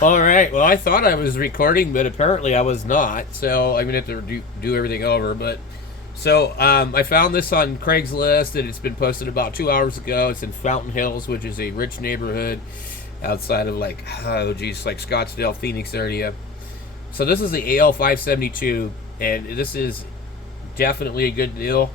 All right. Well, I thought I was recording, but apparently I was not. So I'm gonna have to do everything over. But I found this on Craigslist, and it's been posted about 2 hours ago. It's in Fountain Hills, which is a rich neighborhood outside of like like Scottsdale, Phoenix area. So this is the AL 572, and this is definitely a good deal.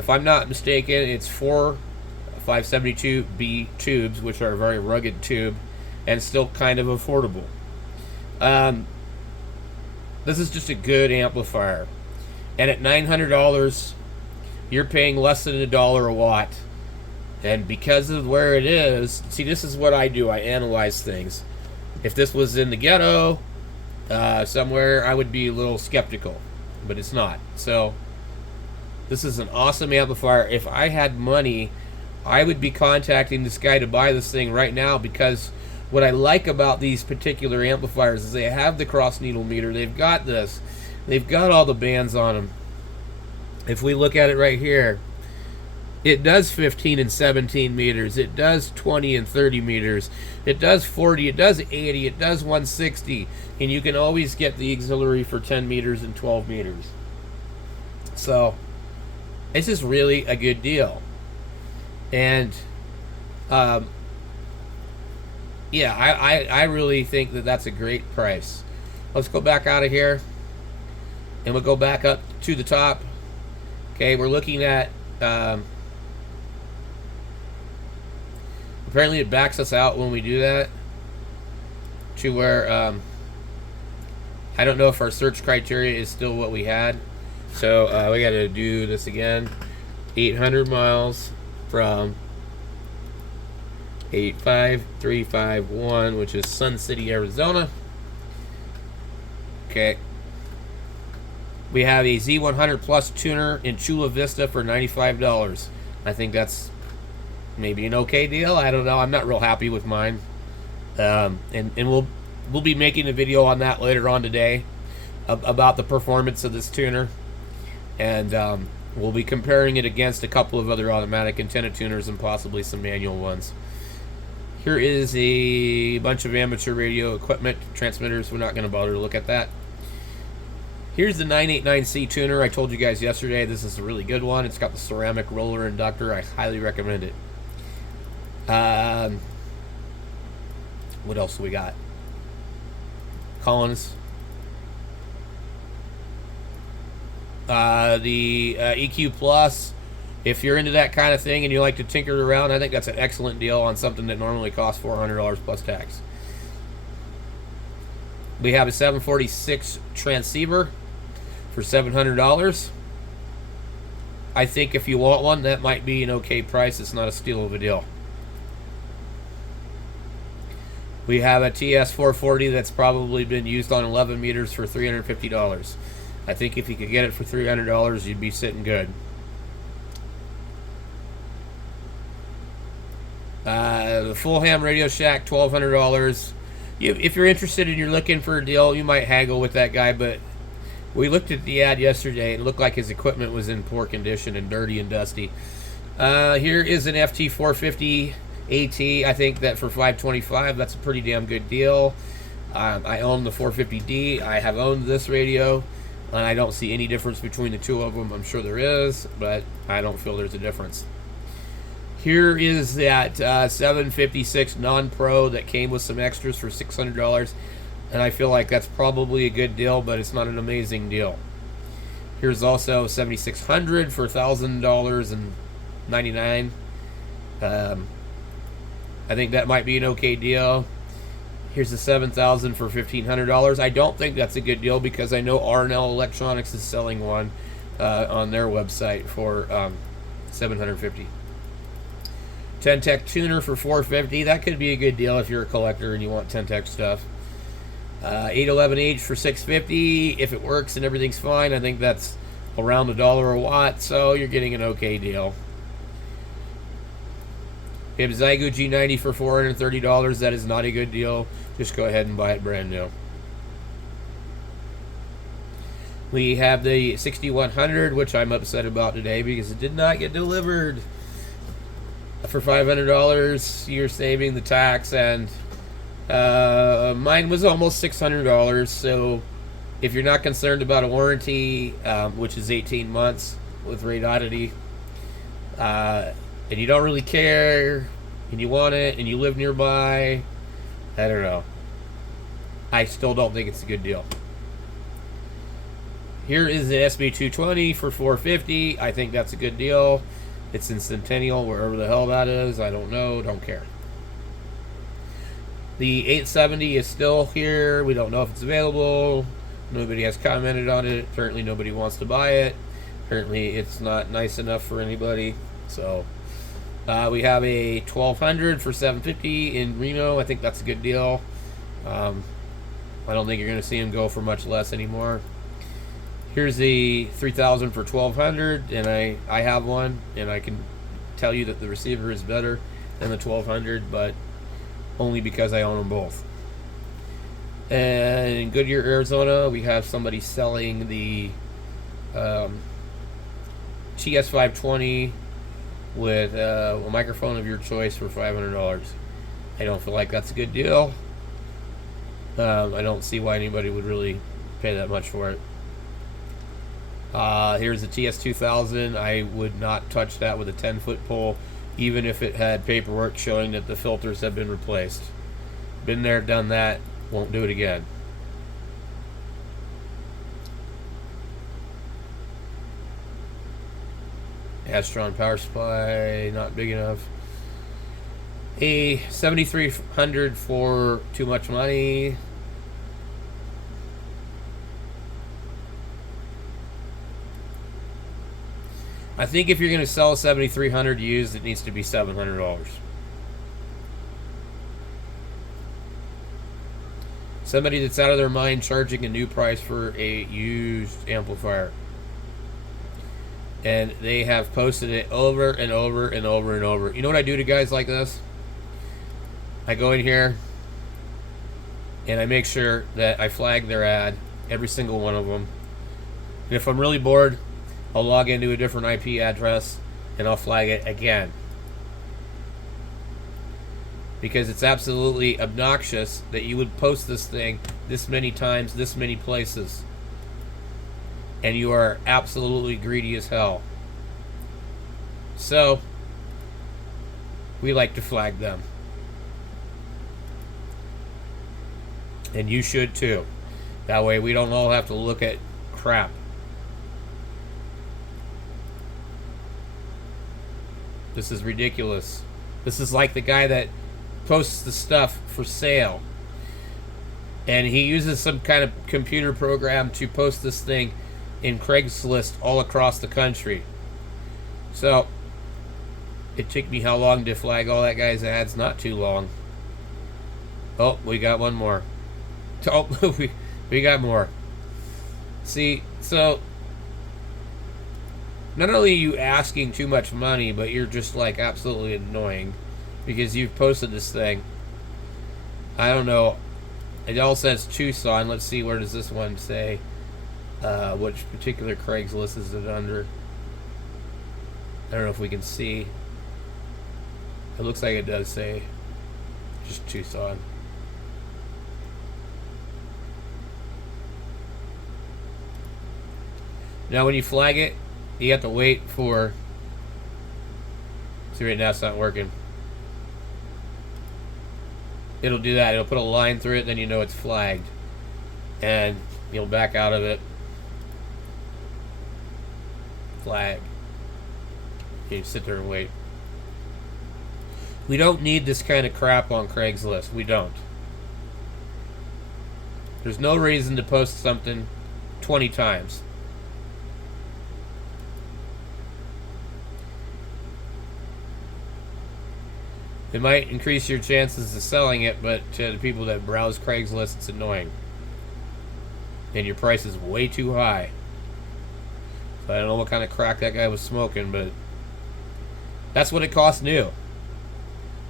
If I'm not mistaken, it's four 572B tubes, which are a very rugged tube and still kind of affordable. Um, this is just a good amplifier. And at $900, you're paying less than $1 a watt. And because of where it is, see, this is what I do. I analyze things. If this was in the ghetto, somewhere, I would be a little skeptical. But it's not. So, this is an awesome amplifier. If I had money, I would be contacting this guy to buy this thing right now, because what I like about these particular amplifiers is they have the cross needle meter. They've got this. They've got all the bands on them. If we look at it right here, it does 15 and 17 meters. It does 20 and 30 meters. It does 40. It does 80. It does 160. And you can always get the auxiliary for 10 meters and 12 meters. So, this is really a good deal. And, yeah, I really think that that's a great price. Let's go back out of here, and we'll go back up to the top. Okay, we're looking at, apparently it backs us out when we do that to where, I don't know if our search criteria is still what we had. So, we got to do this again. 800 miles from 85351, which is Sun City, Arizona. Okay. We have a Z100 Plus tuner in Chula Vista for $95. I think that's maybe an okay deal. I don't know. I'm not real happy with mine. And we'll be making a video on that later on today about the performance of this tuner. And we'll be comparing it against a couple of other automatic antenna tuners and possibly some manual ones. Here is a bunch of amateur radio equipment, transmitters. We're not going to bother to look at that. Here's the 989C tuner. I told you guys yesterday this is a really good one. It's got the ceramic roller inductor. I highly recommend it. What else do we got? Collins. The EQ Plus. If you're into that kind of thing and you like to tinker around, I think that's an excellent deal on something that normally costs $400 plus tax. We have a 746 transceiver for $700. I think if you want one, that might be an okay price. It's not a steal of a deal. We have a TS440 that's probably been used on 11 meters for $350. I think if you could get it for $300, you'd be sitting good. The full ham Radio Shack, $1,200. If you're interested and you're looking for a deal, you might haggle with that guy, but we looked at the ad yesterday. It looked like his equipment was in poor condition and dirty and dusty. Here is an FT450 AT. I think that for $525, that's a pretty damn good deal. I own the 450D. I have owned this radio, and I don't see any difference between the two of them. I'm sure there is, but I don't feel there's a difference. Here is that 756 non-pro that came with some extras for $600, and I feel like that's probably a good deal, but it's not an amazing deal. Here's also 7600 for $1,000.99. I think that might be an okay deal. Here's the 7000 for $1,500. I don't think that's a good deal because I know R&L Electronics is selling one on their website for $750. 10-Tech tuner for $450. That could be a good deal if you're a collector and you want 10-Tech stuff. 811H for $650. If it works and everything's fine, I think that's around $1 a watt, so you're getting an okay deal. We have Zygo G90 for $430. That is not a good deal. Just go ahead and buy it brand new. We have the 6100, which I'm upset about today because it did not get delivered. For $500, you're saving the tax and Mine was almost $600, so if you're not concerned about a warranty, which is 18 months with Rate Oddity, and you don't really care, and you want it, and you live nearby, I don't know. I still don't think it's a good deal. Here is the SB220 for $450. I think that's a good deal. It's in Centennial, wherever the hell that is. I don't know. Don't care. The 870 is still here. We don't know if it's available. Nobody has commented on it. Apparently nobody wants to buy it. Apparently it's not nice enough for anybody. So we have a 1200 for $750 in Reno. I think that's a good deal. I don't think you're going to see them go for much less anymore. Here's the 3000 for $1200, and I have one, and I can tell you that the receiver is better than the 1200, but only because I own them both. And in Goodyear, Arizona, we have somebody selling the TS520 with a microphone of your choice for $500. I don't feel like that's a good deal. I don't see why anybody would really pay that much for it. Here's the TS2000. I would not touch that with a 10-foot pole, even if it had paperwork showing that the filters have been replaced. Been there, done that, won't do it again. Astron power supply, not big enough. A 7300 for too much money. I think if you're going to sell a 7300 used, it needs to be $700. Somebody that's out of their mind charging a new price for a used amplifier. And they have posted it over and over and over and over. You know what I do to guys like this? I go in here and I make sure that I flag their ad, every single one of them. And if I'm really bored, I'll log into a different IP address and I'll flag it again. Because it's absolutely obnoxious that you would post this thing this many times, this many places. And you are absolutely greedy as hell. So, we like to flag them. And you should too. That way we don't all have to look at crap. This is ridiculous. This is like the guy that posts the stuff for sale. And he uses some kind of computer program to post this thing in Craigslist all across the country. So, it took me how long to flag all that guy's ads? Not too long. Oh, we got one more. Oh, we got more. See, so not only are you asking too much money, but you're just like absolutely annoying because you've posted this thing. I don't know. It all says Tucson. Let's see, where does this one say? Which particular Craigslist is it under? I don't know if we can see. It looks like it does say just Tucson. Now when you flag it, you have to wait for... See, right now it's not working. It'll do that. It'll put a line through it, then you know it's flagged. And you'll back out of it. Flag. You sit there and wait. We don't need this kind of crap on Craigslist. We don't. There's no reason to post something 20 times. It might increase your chances of selling it, but to the people that browse Craigslist, it's annoying. And your price is way too high. So I don't know what kind of crack that guy was smoking, but that's what it costs new.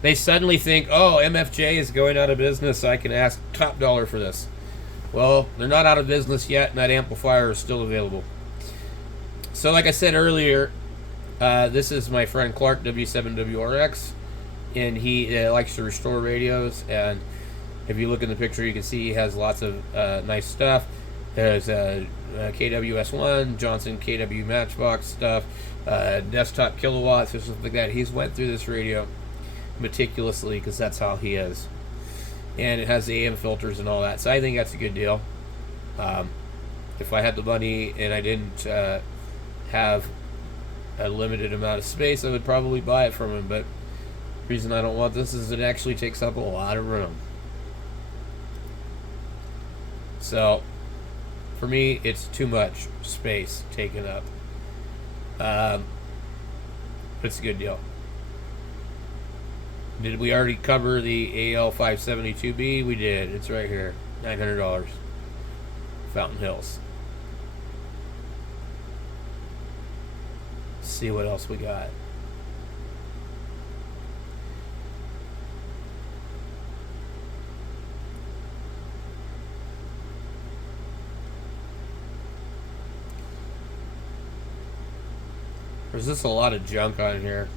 They suddenly think, oh, MFJ is going out of business, so I can ask top dollar for this. Well, they're not out of business yet, and that amplifier is still available. So like I said earlier, this is my friend Clark, W7WRX. And he likes to restore radios, and If you look in the picture, you can see he has lots of nice stuff. There's KWS1, Johnson KW Matchbox stuff, desktop kilowatts, or stuff like that. He's went through this radio meticulously because that's how he is. And it has the AM filters and all that. So I think that's a good deal. If I had the money and I didn't have a limited amount of space, I would probably buy it from him. But the reason I don't want this is it actually takes up a lot of room. So for me, it's too much space taken up. But it's a good deal. Did we already cover the AL572B? We did. It's right here. $900. Fountain Hills. Let's see what else we got. There's just a lot of junk on here.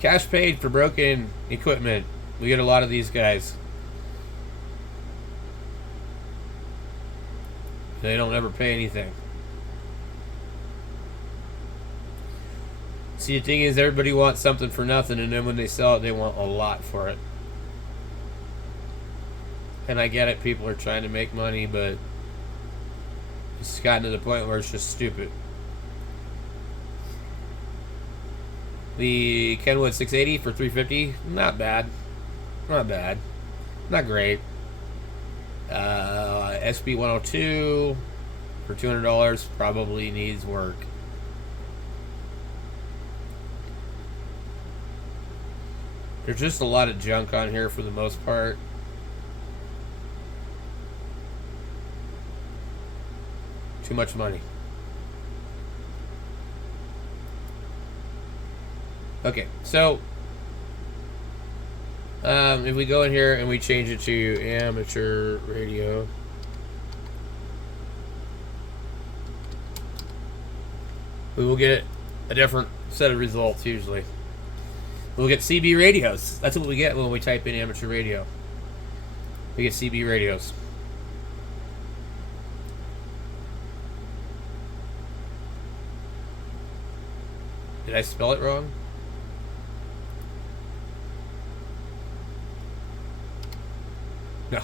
Cash paid for broken equipment. We get a lot of these guys. They don't ever pay anything. See, the thing is, everybody wants something for nothing, and then when they sell it, they want a lot for it. And I get it, people are trying to make money, but it's gotten to the point where it's just stupid. The Kenwood 680 for $350, not bad. Not bad. Not great. SB 102 for $200 probably needs work. There's just a lot of junk on here for the most part. Too much money. Okay, so if we go in here and we change it to amateur radio, we will get a different set of results usually. We'll get CB radios. That's what we get when we type in amateur radio. We get CB radios. Did I spell it wrong? No.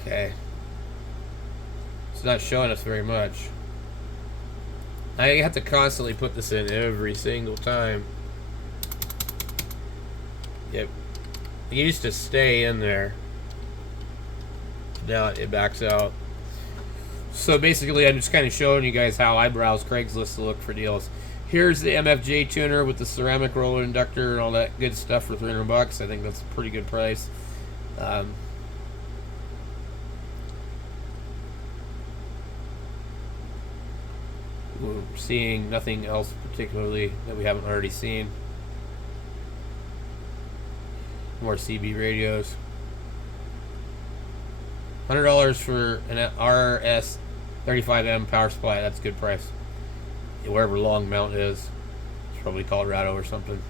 Okay. It's not showing us very much. I have to constantly put this in every single time. Yep. It used to stay in there. Now it backs out. So basically, I'm just kind of showing you guys how I browse Craigslist to look for deals. Here's the MFJ tuner with the ceramic roller inductor and all that good stuff for $300. I think that's a pretty good price. We're seeing nothing else particularly that we haven't already seen. More CB radios. $100 for an RS 35M power supply. That's a good price. Wherever Long Mount is. It's probably Colorado or something.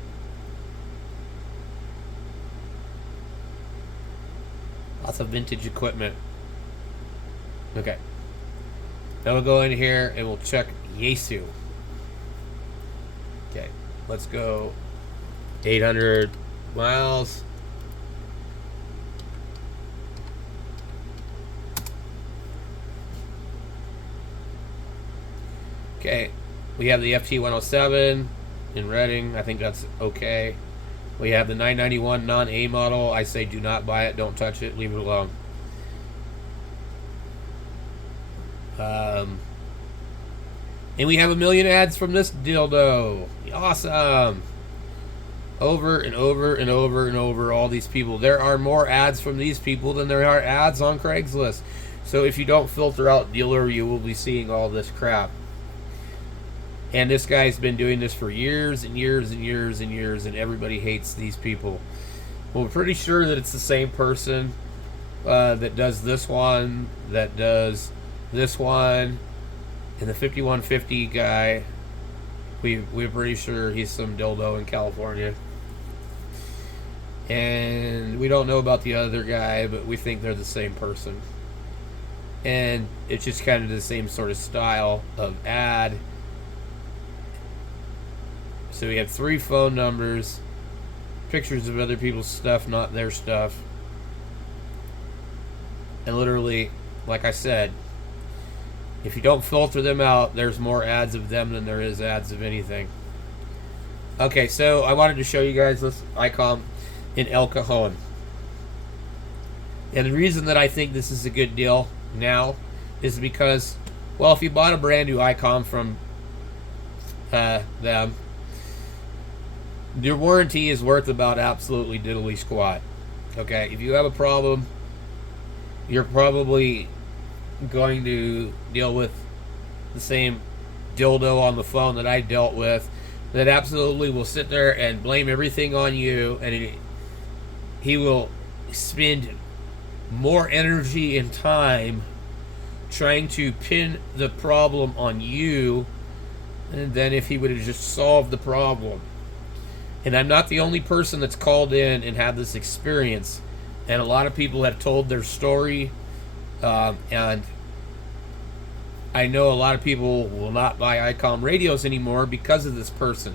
Lots of vintage equipment. Okay. Now we'll go in here and we'll check Yaesu. Okay. Let's go 800 miles. Okay, we have the FT107 in Reading. I think that's okay. We have the 991 non-A model. I say do not buy it. Don't touch it. Leave it alone. And we have 1 million ads from this dildo. Awesome. Over and over and over and over, all these people. There are more ads from these people than there are ads on Craigslist. So if you don't filter out dealer, you will be seeing all this crap. And this guy's been doing this for years and years and years and years, and everybody hates these people. Well, we're pretty sure that it's the same person that does this one, that does this one, and the 5150 guy We're pretty sure he's some dildo in California. And we don't know about the other guy, but we think they're the same person. And it's just kind of the same sort of style of ad. So we have 3 phone numbers, pictures of other people's stuff, not their stuff. And literally, like I said, if you don't filter them out, there's more ads of them than there is ads of anything. Okay, so I wanted to show you guys this ICOM in El Cajon. And the reason that I think this is a good deal now is because, well, if you bought a brand new ICOM from them, your warranty is worth about absolutely diddly squat. Okay, if you have a problem, you're probably going to deal with the same dildo on the phone that I dealt with, that absolutely will sit there and blame everything on you, and he will spend more energy and time trying to pin the problem on you than if he would have just solved the problem. And I'm not the only person that's called in and had this experience, and a lot of people have told their story, and I know a lot of people will not buy ICOM radios anymore because of this person.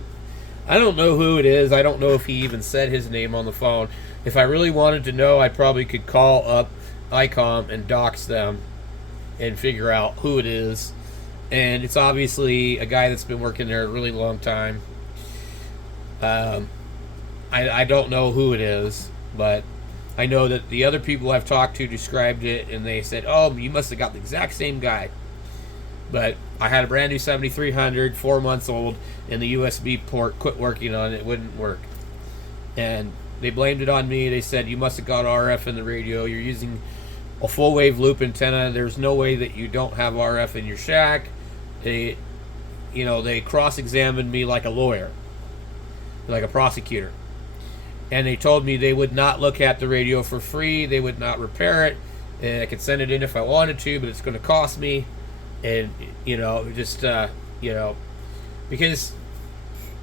I don't know who it is. I don't know if he even said his name on the phone. If I really wanted to know, I probably could call up ICOM and dox them and figure out who it is. And it's obviously a guy that's been working there a really long time. I don't know who it is, but I know that the other people I've talked to described it, and they said, oh, you must have got the exact same guy. But I had a brand new 7300, 4 months old, and the USB port quit working on it. It wouldn't work. And they blamed it on me. They said, you must have got RF in the radio. You're using a full wave loop antenna. There's no way that you don't have RF in your shack. They cross-examined me like a lawyer, like a prosecutor. And they told me they would not look at the radio for free. They would not repair it. And I could send it in if I wanted to, but it's going to cost me. And, because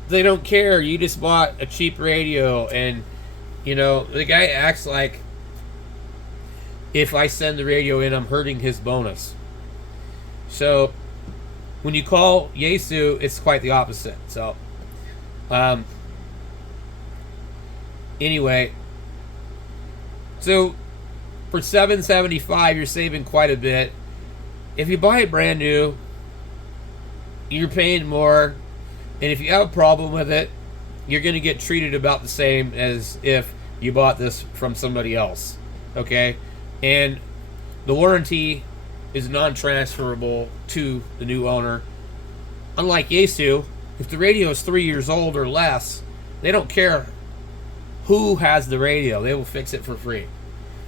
they don't care. You just bought a cheap radio, and, the guy acts like if I send the radio in, I'm hurting his bonus. So, when you call Yaesu, it's quite the opposite. So, anyway, so for $775, you're saving quite a bit. If you buy it brand new, you're paying more, and if you have a problem with it, you're going to get treated about the same as if you bought this from somebody else, okay? And the warranty is non-transferable to the new owner. Unlike Yaesu, if the radio is 3 years old or less, they don't care who has the radio. They will fix it for free.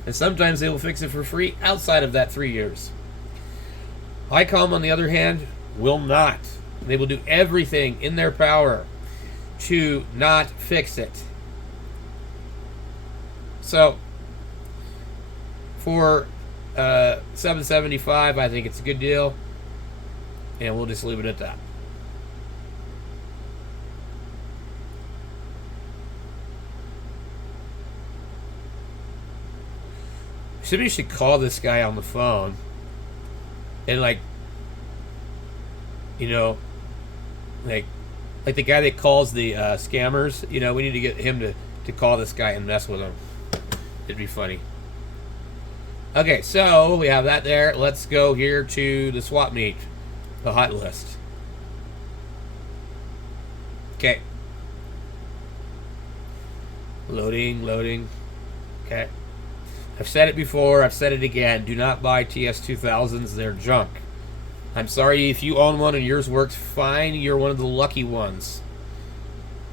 And sometimes they will fix it for free outside of that 3 years. ICOM, on the other hand, will not. They will do everything in their power to not fix it. So, for $775, I think it's a good deal, and we'll just leave it at that. Somebody should call this guy on the phone and like the guy that calls the scammers. We need to get him to call this guy and mess with him. It'd be funny. Okay, so we have that there. Let's go here to the swap meet, the hot list. Okay. Loading. Okay. I've said it before, I've said it again. Do not buy TS2000s, they're junk. I'm sorry if you own one and yours works fine, you're one of the lucky ones.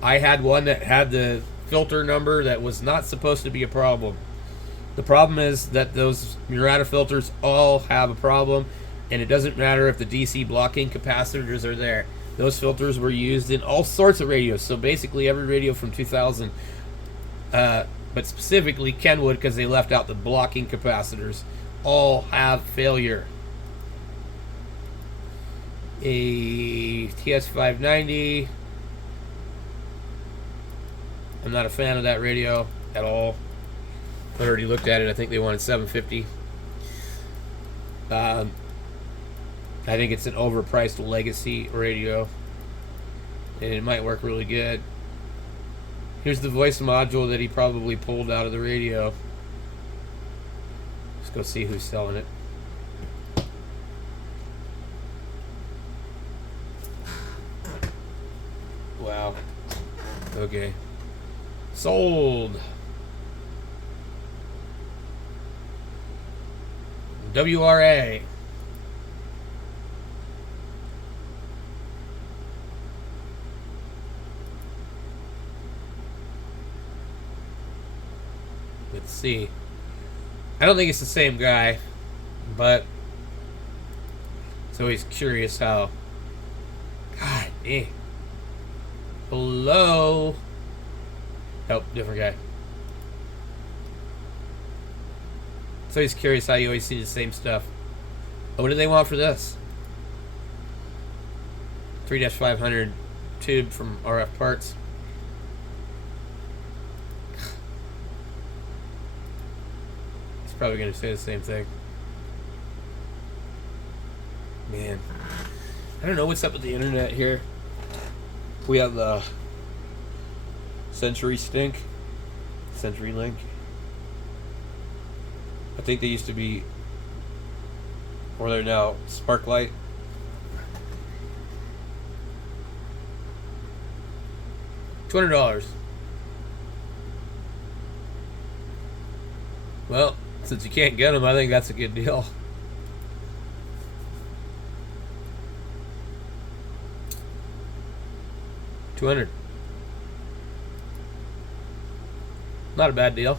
I had one that had the filter number that was not supposed to be a problem. The problem is that those Murata filters all have a problem, and it doesn't matter if the DC blocking capacitors are there. Those filters were used in all sorts of radios, so basically every radio from 2000, but specifically Kenwood, because they left out the blocking capacitors, all have failure. A TS590. I'm not a fan of that radio at all. I already looked at it. I think they wanted 750. I think it's an overpriced legacy radio, and it might work really good. Here's the voice module that he probably pulled out of the radio. Let's go see who's selling it. Wow. Okay. Sold. WRA. Let's see. I don't think it's the same guy, but it's always curious how. God dang. Hello. Nope, different guy. It's always curious how you always see the same stuff. Oh, what do they want for this? 3-500 tube from RF Parts. It's probably going to say the same thing. Man. I don't know what's up with the internet here. We have the CenturyLink. I think they used to be, or they're now Sparklight. $200. Well, since you can't get them, I think that's a good deal. $200. Not a bad deal.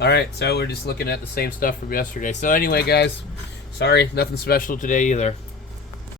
Alright, so we're just looking at the same stuff from yesterday. So anyway, guys, sorry, nothing special today either.